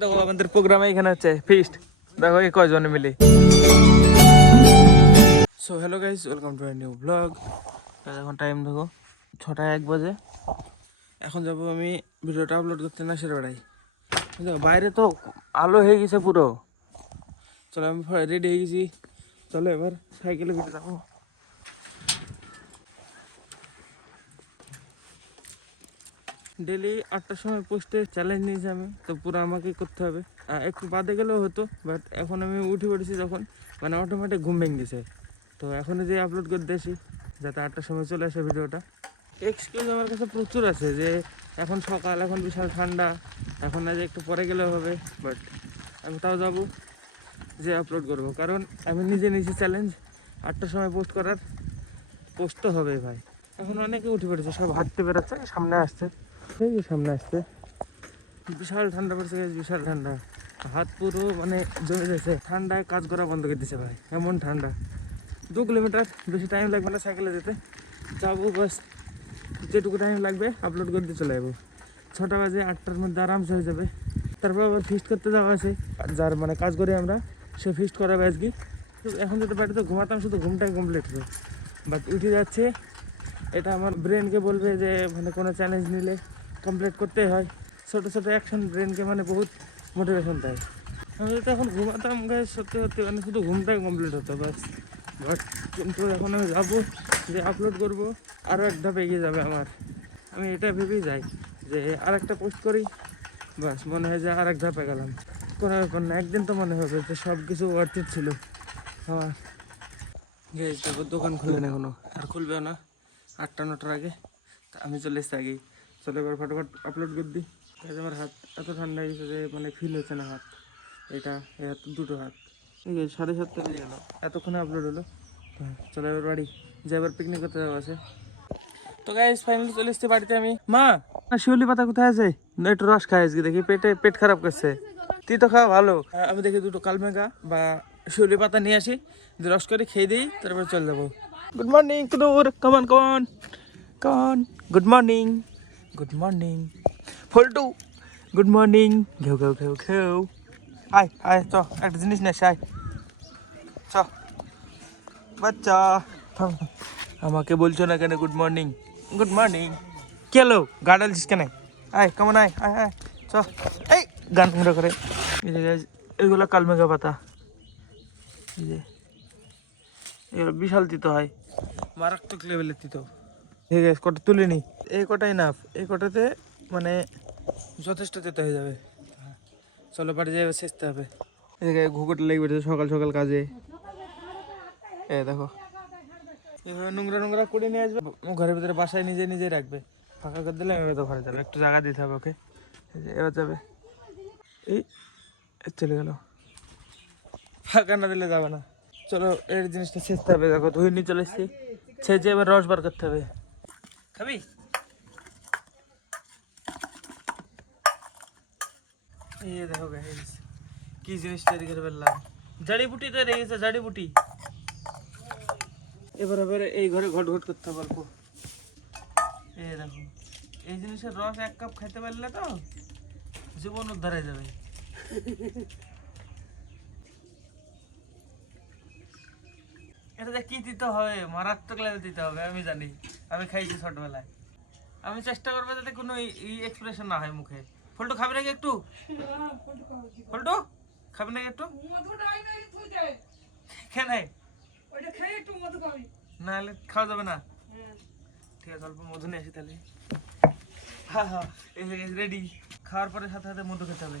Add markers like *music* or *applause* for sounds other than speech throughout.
দেখো, আমাদের প্রোগ্রামে এখানে হচ্ছে ফিস্ট দেখো, এই কয়জন মিলে? So hello guys welcome to new blog এখন টাইম দেখো, ছটা এক বাজে। এখন যাব আমি ভিডিওটা আপলোড করতে না সেরে বেড়াই বাইরে তো আলো হয়ে গেছে পুরো। চলো, আমি রেডি হয়ে গেছি। চলো, এবার সাইকেলে ঘুরে যাব। ডেলি আটটার সময় পোস্টে চ্যালেঞ্জ নিয়েছি আমি, তো পুরো আমাকে করতে হবে। একটু বাদে গেলেও হতো বাট এখন আমি উঠে পড়েছি যখন মানে অটোমেটিক ঘুম ভেঙে গেছে। তো এখন যে আপলোড করে দিয়েছি, যাতে আটটার সময় চলে আসে ভিডিওটা। এক্সকিউজ আমার কাছে প্রচুর আছে যে, এখন সকাল, এখন বিশাল ঠান্ডা, এখন আজ একটু পরে গেলেও হবে বাট আমি তাও যাব যে আপলোড করব। কারণ আমি নিজে নিজে চ্যালেঞ্জ আটটার সময় পোস্ট করার পোস্ট তো হবে ভাই। এখন অনেকে উঠে পড়েছে, সব হাঁটতে বেরোচ্ছে, সামনে আসছে। এই যে সামনে আসছে। বিশাল ঠান্ডা পড়ছে বিশাল ঠান্ডা। হাত পুরো মানে জমে যাচ্ছে। ঠান্ডায় কাজ করা বন্ধ করে দিছে ভাই, এমন ঠান্ডা। দু কিলোমিটার বেশি টাইম লাগবে না সাইকেলে যেতে। যাব বাস, যেটুকু টাইম লাগবে আপলোড করতে চলে যাব। ছটা বাজে, আটটার মধ্যে আরামসে হয়ে যাবে। তারপর আবার ফিস্ট করতে যাওয়া আছে। যার মানে কাজ করি আমরা, সে ফিস্ট করাবে আজকে। এখন যদি বাড়িতে ঘুমাতাম, শুধু ঘুমটাই কমপ্লিট হতো বাট উঠে যাচ্ছে, এটা আমার ব্রেনকে বলবে যে মানে কোনো চ্যালেঞ্জ নিলে। কমপ্লিট করতেই হয়। ছোটো ছোটো অ্যাকশন ব্রেনকে মানে বহুত মোটিভেশন দেয়। আমি যদি এখন ঘুমাতাম গায়ে সত্যি সত্যি মানে শুধু ঘুমটাই কমপ্লিট হতো বাস বাট কিন্তু এখন আমি যাব যে আপলোড করব আরও এক ধাপ এগিয়ে যাবে আমার। আমি এটা ভেবেই যাই যে আর একটা পোস্ট করি বাস মনে হয় যে আর এক ধাপে গেলাম। কোনো ব্যাপার না, একদিন তো মনে হবে যে সব কিছু ওয়ার্থিত ছিল। আমার গেছ দোকান খুলবে না এখনও। আর খুলবেও না। আটটা নটার আগে। তা আমি চলে এসছি আগেই। চলে এবার ফটোফট আপলোড করে দিই। কাজ আমার হাত এত ঠান্ডা হয়ে যে মানে ফিল হচ্ছে না হাত। এটা, এই হাত, দুটো হাত। ঠিক আছে সাড়ে সাতটা বেজে গেলো, এতক্ষণে আপলোড হলো। চলে এবার বাড়ি, যে এবার পিকনিক করতে যাওয়া আছে। তো গাইজ ফাইনালি চলে এসছি বাড়িতে আমি। মা শিউলি পাতা কোথায় আছে? না, একটু রস খাই আজকে, দেখি পেটে, পেট খারাপ করছে। তুই তো খাওয়া ভালো। আমি দেখি দুটো কালমেঘা বা শিউলি পাতা নিয়ে আসি। রস করে খেয়ে দিই, তারপর চলে যাব। গুড মর্নিং কুদুর কমান কমান কন গুড মর্নিং গুড মর্নিং ফল্টু গুড মর্নিং ঘেউ ঘেউ ঘেউ ঘেউ আয় আয় চ একটা জিনিস না আয় চ বাচ্চা। আমাকে বলছো না কেন গুড মর্নিং গুড মর্নিং কেলো গাডালছিস কেন আয় কেমন আয় আয় আয় চ এই গান গুঁড়ো করে এই যে এগুলো কালমেঘা পাতা যে এগুলো বিশাল তিতো হয় মারাত্মক লেভেলের তিতো ঠিক আছে, কটা তুলে নি। এই কটাই নাফ এই কটাতে মানে যথেষ্ট তিতো হয়ে যাবে। চলো বাড়ি যাবে শেষতে হবে। এদিকে ঘুঘুটা লেগে পড়েছে সকাল সকাল কাজে। এ দেখো, এভাবে নোংরা নোংরা করে নিয়ে আসবে। ঘরের ভিতরে বাসায় নিজে নিজে রাখবে। ফাঁকা করে দিলে আমি তো ঘরে যাবে। একটু জায়গা দিতে হবে ওকে। এবার যাবে। এই এই চলে গেল। ফাঁকা না দিলে যাবে না। চলো এর জিনিসটা ছেঁচতে হবে। দেখো ধুয়ে নিয়ে চলে এসছি। ছেঁচে এবার রস বার করতে হবে। খাবি এই দেখো গাইস কি জিনিস তৈরি করে ফেললাম জাড়িবুটি তৈরি হয়ে গেছে এবার এবার এই ঘরে ঘট ঘট করতে হবে অল্প এই দেখো এই জিনিসের রস এক কাপ খেতে পারলে তো জীবন উদ্ধার হয়ে যাবে এটাতে কি দিতে হবে মারাত্মক লেভেল দিতে হবে আমি জানি আমি খাইছি ছোটবেলায়। আমি চেষ্টা করব যাতে কোনো এক্সপ্রেশন না হয় মুখে। ফল্টু, খাবি নাকি একটু? ফল্টু, খাবি নাকি একটু? কেন না। হলে খাওয়া যাবে না। ঠিক আছে, অল্প মধু নিয়ে আসি তাহলে। হ্যাঁ হ্যাঁ রেডি খাওয়ার পরে সাথে সাথে মধু খেতে হবে।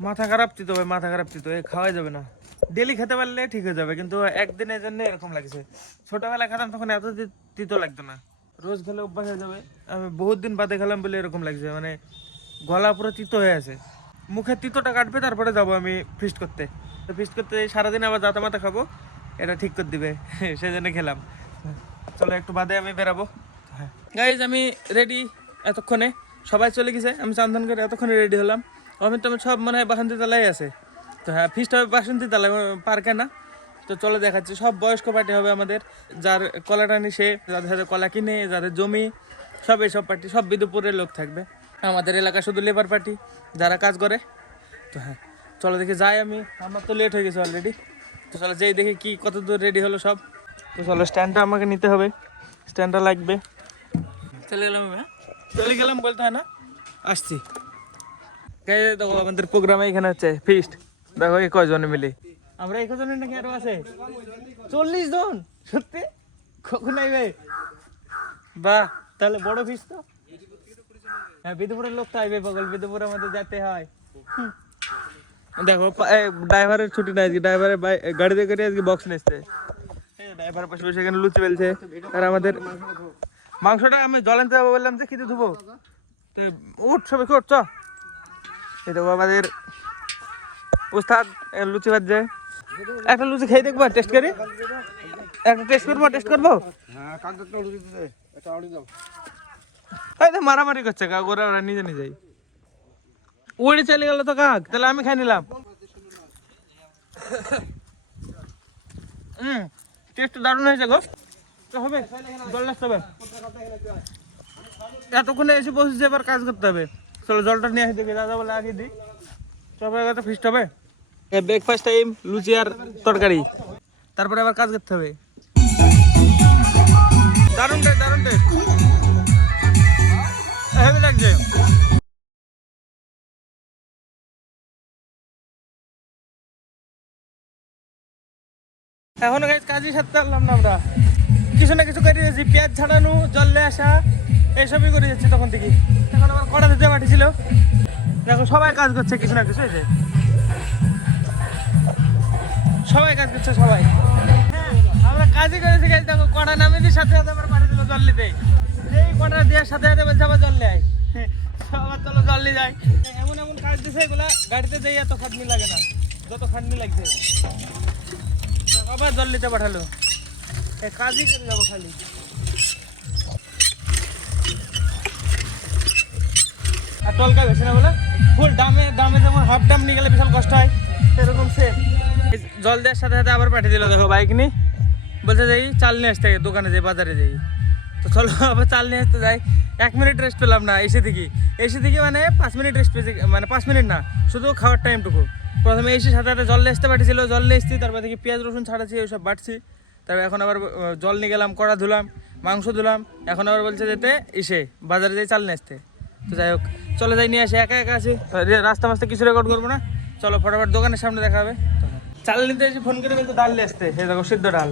মাথা খারাপ তিতো ভাই, মাথা খারাপ তিতো খাওয়াই যাবে না। ডেলি খেতে পারলে ঠিক হয়ে যাবে, কিন্তু একদিনের জন্য এরকম লাগছে। ছোটবেলায় খেতাম তখন এত তিতো লাগতো না। রোজ খেলে অভ্যাস হয়ে যাবে। আমি বহুত দিন বাদে খেলাম বলে এরকম লাগছে মানে গলা পুরো তিতো হয়ে আছে। মুখে তিতোটা কাটবে, তারপরে যাব আমি ফিস্ট করতে। তো ফিস্ট করতে সারাদিন আবার জাতা মাথা খাব, এটা ঠিক করে দিবে। *laughs* সেই জন্য খেলাম। চলো, একটু বাদে আমি বেরাবো। হ্যাঁ। গাইজ আমি রেডি এতক্ষণে। সবাই চলে গেছে, আমি চান্দন করে এতক্ষণে রেডি হলাম। অমিত টমিত সব মনে হয় বাসন্তী তালাই আছে। তো হ্যাঁ ফিস্ট হবে বাসন্তী তালাই পার্কে না। তো চলো দেখাচ্ছি, সব বয়স্ক পার্টি হবে আমাদের। যার কলা টানি সে, যাদের হাতে কলা কিনে, যাদের জমি, সব এইসব পার্টি সব বিদুপুরের লোক থাকবে। আমাদের এলাকা শুধু লেবার পার্টি যারা কাজ করে। তো হ্যাঁ চলো দেখি, যাই আমি। আমার তো লেট হয়ে গেছে অলরেডি তো চলো যেই দেখি কি কত দূর রেডি হলো সব। তো চলো স্ট্যান্ডটা আমাকে নিতে হবে। স্ট্যান্ডটা লাগবে। চলে গেলাম হ্যাঁ? চলে গেলাম বলতে হয় না? আসছি। দেখো আমাদের প্রোগ্রামে এখানে হচ্ছে ফিস্ট দেখো এই কয়জনে মিলে। আমরা এই কজনের নাকি আরও আছে? চল্লিশ জন? সত্যি? কখন আইবে? বাহ। তাহলে বড় ফিস্ট তো? হ্যাঁ বিদুপুরের লোক তো আইবে বগল বিদুপুরে আমাদের যেতে হয়। দেখো ড্রাইভারের ছুটি নাই আজকে। ড্রাইভারের গাড়িতে করে আজকে বক্স নিচ্ছে ড্রাইভার পাশে বসে এখানে লুচি ফেলছে আর আমাদের মাংসটা আমি জল আনতে যাব বললাম যে খেতে ধুবো। তো উঠ সবাই উঠ চ। দেখো আমাদের উস্তাদ লুচি ভাজছে একটা লুচি খেয়ে দেখব টেস্ট করি। একটা টেস্ট করব টেস্ট করব? হ্যাঁ মারামারি করছে কাক ওরা ওরা নিজে নিজেই। উড়ে চলে গেল তো কাক তাহলে আমি খাই নিলাম। হুম টেস্ট দারুণ হয়েছে গো। তো হবে জল হবে। এতক্ষণে এসে বসেছে এবার কাজ করতে হবে। চলো জলটা নিয়ে আসি দেখি দাদা বলে আগে দিই। সবাই তো ফিস্ট হবে। ব্রেকফাস্ট টাইম লুচি আর তরকারি। তারপরে আবার কাজ করতে হবে। দারুণ টেস্ট দারুণ টেস্ট। হেভি লাগছে। এখনও কাজই সারতে পারলাম না আমরা। কিছু না কিছু করে দিয়েছি পেঁয়াজ ছাড়ানো জলে আসা। এইসবই করে যাচ্ছি তখন থেকে। এখন আমার কড়া দিতে পাঠিয়েছিল দেখো সবাই কাজ করছে কিছু না কিছু সবাই কাজ করছে সবাই। হ্যাঁ, আমরা কাজই করেছি গাইজ দেখো কড়া নামে দিয়ে সাথে সাথে আমার পাঠিয়ে দিল জল নিতে এই কড়া দেওয়ার সাথে সাথে বলছে আবার জল নেয় আবার চলো জল নিয়ে যাই এমন এমন কাজ দিছে এগুলা গাড়িতে যাই এত খাটনি লাগে না। যত খাটনি লাগছে। আবার জল নিতে পাঠালো কাজই করে যাব খালি। আর টলকা বেশি না বলে? ফুল দামে দামে যেমন হাফ দাম নিয়ে গেলে বিশাল কষ্ট হয়, সেরকম সেম জল দেওয়ার সাথে সাথে আবার পাঠিয়ে দিল দেখো বাইক নিয়ে বলছে যাই, চাল নিয়ে আসতে, দোকানে যাই, বাজারে যাই। তো চলো, আবার চাল নিয়ে আসতে যাই। এক মিনিট রেস্ট পেলাম না, এসে থেকে এসে থেকে মানে পাঁচ মিনিট রেস্ট পেয়েছি মানে পাঁচ মিনিট না, শুধু খাওয়ার টাইমটুকু প্রথমে এসে সাথে সাথে জল নিয়ে আসতে পাঠিয়েছিল, জল নিয়ে এসেছি তারপর থেকে পেঁয়াজ, রসুন ছাড়াচ্ছি ওইসব বাটছি তারপর এখন আবার জল নিয়ে গেলাম, কড়া ধুলাম, মাংস ধুলাম। এখন আবার বলছে যেতে, এসে বাজারে যাই, চাল নিয়ে আসতে। তো যাই হোক। চলো যাই, নিয়ে আসি, একা একা আছি। রাস্তা মাস্তে কিছু রেকর্ড করব না? চলো, ফটাফট দোকানের সামনে দেখা হবে। চাল নিতে এসে ফোন করে বলতে ডাল নিয়ে আসতে। এই দেখো, সিদ্ধ ডাল।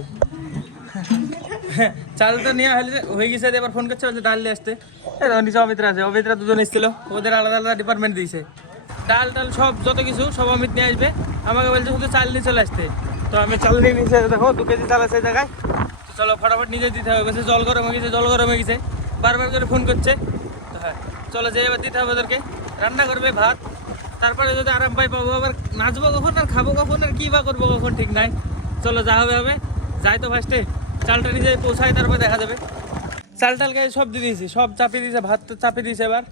চালটা নিয়ে হলে হয়ে গেছে, এবার ফোন করছে, বলছে ডাল নিয়ে আসতে। এই দেখো, নিচে অমিত্রা আছে। অমিত্রা দুজন এসেছিল। ওদের আলাদা আলাদা ডিপার্টমেন্ট দিয়েছে। ডাল টাল সব, যত কিছু, সব অমিত নিয়ে আসবে। আমাকে বলছে, শুধু চাল নিয়ে চলে আসতে। তো আমি চাল নিয়ে নিয়েছি দেখো, দু কেজি চাল আছে জায়গায়। চলো, ফটাফট নিজে দিতে হবে। বলছে, জল গরম হয়ে গেছে, জল গরম হয়ে গেছে। বারবার করে ফোন করছে। চলো যে এবার দিতে হবে ওদেরকে। রান্না করবে ভাত, তারপরে যদি আরাম পাই পাবো। আবার নাচবো কখন আর খাব কখন আর কী বা করব কখন ঠিক নাই। চলো যা হবে হবে। যাই তো ফার্স্টে চালটা নিজে পৌঁছায় তারপর দেখা যাবে। চাল টাল গায়ে সব দিয়ে দিয়েছি, সব চাপিয়ে দিয়েছে, ভাত তো চাপিয়ে দিয়েছে এবার।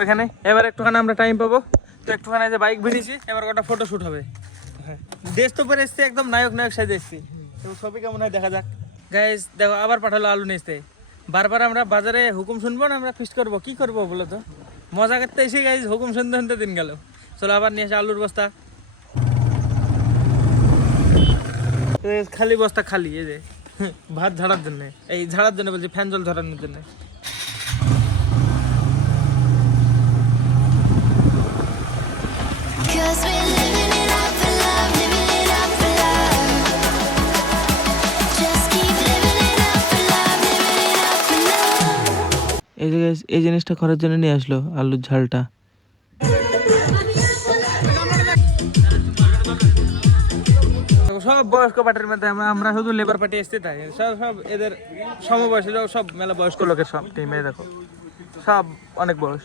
ওইখানে, এবার একটুখানি আমরা টাইম পাবো। তো একটুখানি যে বাইক ভিড়িয়েছি এবার কটা ফটো শ্যুট হবে। দেশ তো পরে এসছে, একদম নায়ক নায়ক সাজে এসছি। তো ছবি কেমন হয় দেখা যাক। গাইজ দেখো, আবার পাঠালো আলু নিতে বারবার আমরা বাজারে হুকুম শুনব না, আমরা ফিস্ট করব। কি করব বলো তো? মজা করতে এসে গাইজ হুকুম শুনতে শুনতে দিন গেল। চলো আবার নিয়ে আসে আলুর বস্তা। খালি বস্তা খালি, এই যে। ভাত ঝাড়ার জন্য, এই ঝাড়ার জন্য বলছি ফ্যান জল ঝরানোর জন্য। এই এই জিনিসটা করার জন্য নিয়ে আসলো, আলুর ঝালটা। সব বয়স্ক পার্টির মধ্যে আমরা শুধু লেবার পার্টি আসতে থাকি সব সব এদের সমবয়সী সব মেলা বয়স্ক লোকের সব টিমে দেখো। সব অনেক বয়স।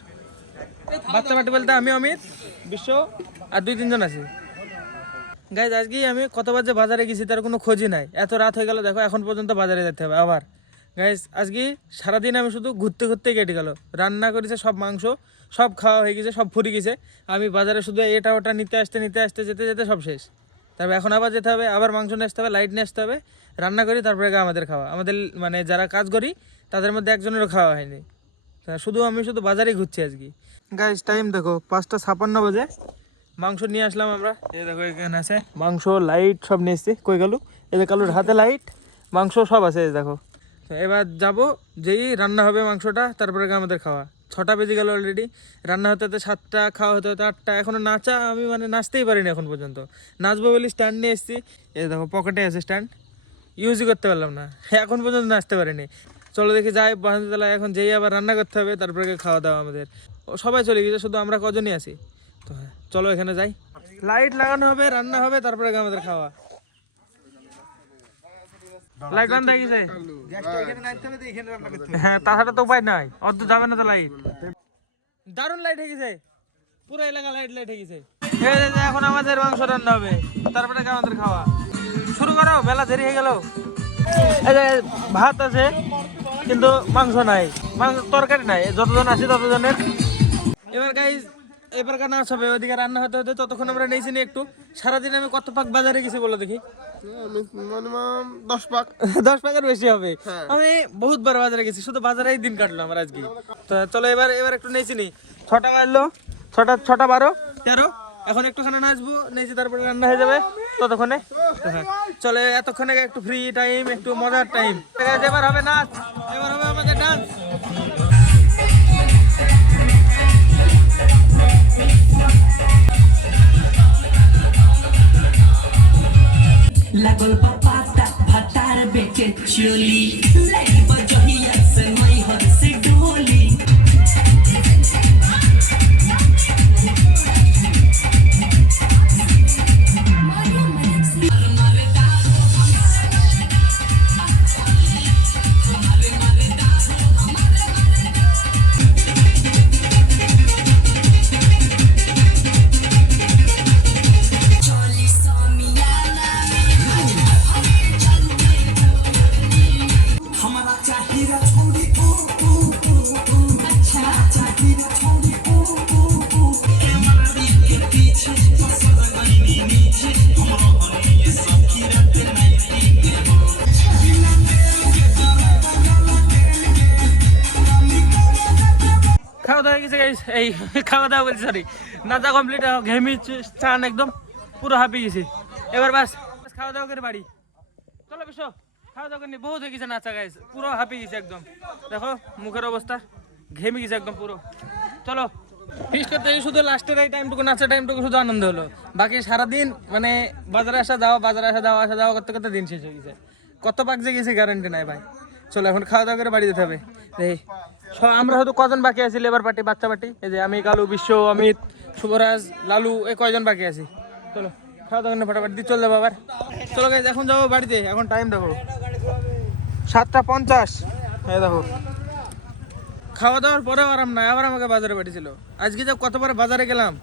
বাচ্চা পার্টি বলতে আমি অমিত, বিশ্ব, আর দুই, তিনজন আছি। গাইজ আজকে আমি কতবার যে বাজারে গেছি তার কোনো খোঁজই নাই। এত রাত হয়ে গেল, দেখো, এখন পর্যন্ত বাজারে যেতে হবে, আবার। গাইজ আজকে সারাদিন আমি শুধু ঘুরতে ঘুরতে কেটে গেল। রান্না করেছে, সব মাংস, সব খাওয়া হয়ে গেছে, সব ফুরি গেছে। আমি বাজারে শুধু এটা ওটা নিতে আসতে নিতে আসতে, যেতে যেতে সব শেষ। তারপর এখন আবার যেতে হবে, আবার মাংস নিয়ে আসতে হবে লাইট নিয়ে আসতে হবে, রান্না করি, তারপরে আমাদের খাওয়া। আমাদের মানে যারা কাজ করি, তাদের মধ্যে একজনেরও খাওয়া হয়নি। শুধু আমি শুধু বাজারেই ঘুরছি আজকে। গাইজ টাইম দেখো, পাঁচটা ছাপান্ন বাজে। মাংস নিয়ে আসলাম আমরা। এই দেখো এখানে আছে মাংস লাইট সব নিয়ে এসছি। কই গেল? এই যে কালুর হাতে লাইট মাংস সব আছে দেখো। এবার যাব, যেই রান্না হবে মাংসটা, তারপরে আমাদের খাওয়া। ছটা বেজে গেল অলরেডি রান্না হতে হতে সাতটা, খাওয়া হতে হতে আটটা। এখনও নাচা, আমি মানে নাচতেই পারিনি এখন পর্যন্ত। নাচবো বলে স্ট্যান্ড নিয়ে এসেছি। এ দেখো, পকেটে আছে স্ট্যান্ড ইউজই করতে পারলাম না। এখন পর্যন্ত নাচতে পারিনি। চলো দেখি যাই বাহান্তলায় এখন যেই আবার রান্না করতে হবে, তারপরে খাওয়া দাওয়া আমাদের। ও, সবাই চলে গেছে, শুধু আমরা কজনই আছি। তো হ্যাঁ চলো এখানে যাই। লাইট লাগানো হবে, রান্না হবে, তারপরে আমাদের খাওয়া। লাইট বান্ধ হয়ে গেছে। হ্যাঁ। তাছাড়া তো উপায় নাই। অত যাবে না তো লাইট দারুণ লাইট হয়ে গেছে। পুরো এলাকা লাইট লাইট হয়ে গেছে। এখন আমাদের মাংস রান্না হবে। তারপরে আমাদের খাওয়া। শুরু করো বেলা দেরি হয়ে গেল। ভাত আছে কিন্তু মাংস নাই। মাংস তরকারি নাই। যতজন আছে ততজনের। এবার গাইজ এবার কার নাচ হবে ওইদিকে রান্না হতে হতে ততক্ষণ আমরা নিয়েছি নি একটু সারাদিন আমি কত পাক বাজারে গেছি বলো দেখি। দশ পাক। *laughs* দশ টাকার বেশি হবে। আমি বহুত বার বাজারে গেছি শুধু বাজারেই দিন কাটলো আমার আজকে। তো চলো এবার এবার একটু নেছি নি। ছটা বাজলো ছটা ছটা বারো তেরো। এখন একটুখানে নাচবো তারপরে রান্না হয়ে যাবে ততক্ষণে। হ্যাঁ, চলে এতক্ষণে একটু ফ্রি টাইম একটু মজার টাইম এবার হবে নাচ এবার হবে আমাদের ডান্স La golpa pata ভাতার বেচে চলি এই খাওয়া দাওয়া বলছি সরি নাচা কমপ্লিট ঘেমি চান একদম, পুরো হাঁপিয়ে গেছি। এবার বাস খাওয়া দাওয়া করে বাড়ি। চলো বিশ্ব খাওয়া দাওয়া করে। বহুত হয়ে গেছে নাচা গাইস পুরো হাঁপিয়ে গেছে একদম। দেখো, মুখের অবস্থা, ঘেমে গেছে একদম পুরো। চলো ফিস করতে শুধু লাস্টের এই টাইমটুকু নাচের টাইমটুকু শুধু আনন্দ হলো। বাকি সারাদিন মানে বাজারে আসা, যাওয়া, বাজারে আসা, যাওয়া আসা, যাওয়া করতে করতে দিন শেষ হয়ে গেছে। কত পাক যে গেছে গ্যারান্টি নাই ভাই। চলো, এখন খাওয়া দাওয়া করে বাড়ি যেতে হবে। এই আমরা হয়তো কজন বাকি আছি? লেবার পার্টি বাচ্চা পার্টি এই যে আমি, কালু, বিশ্ব, অমিত, শুভরাজ, লালু, এই কয়জন বাকি আছি? চলো, খাওয়া দাওয়া ফটাফট দিয়ে চল যাব আবার। চলো গাইজ এখন যাব বাড়িতে, এখন টাইম দেখো। সাতটা পঞ্চাশ। হ্যাঁ দেখো। খাওয়া দাওয়ার পরেও আরাম নাই, আবার আমাকে বাজারে পাঠিয়েছিল। আজকে যে কতবার বাজারে গেলাম,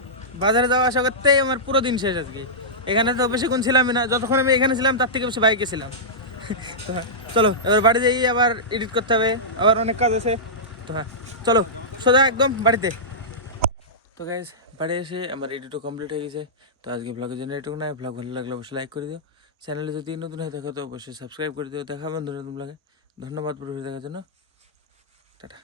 বাজারে যাওয়া আসা করতেই আমার পুরো দিন শেষ আজকে। এখানে তো বেশিক্ষণ ছিলামই না, যতক্ষণ আমি এখানে ছিলাম, তার থেকে বেশি বাইকে ছিলাম। *laughs* চলো, এবার বাড়ি যাই আবার এডিট করতে হবে, আবার অনেক কাজ আছে। তো হ্যাঁ চলো সোজা একদম বাড়িতে তো গাইজ বাড়ি এসে আমার এডিটও কমপ্লিট হয়ে গেছে তো আজকে ব্লগের জন্য এটুকু নাই ব্লগ ভালো লাগলে অবশ্যই লাইক করে দিও চ্যানেলে যদি নতুন হয়ে থাকো তো অবশ্যই সাবস্ক্রাইব করে দিও দেখা বন্ধু নতুন ব্লগে ধন্যবাদ পুরো দেখার জন্য টাটা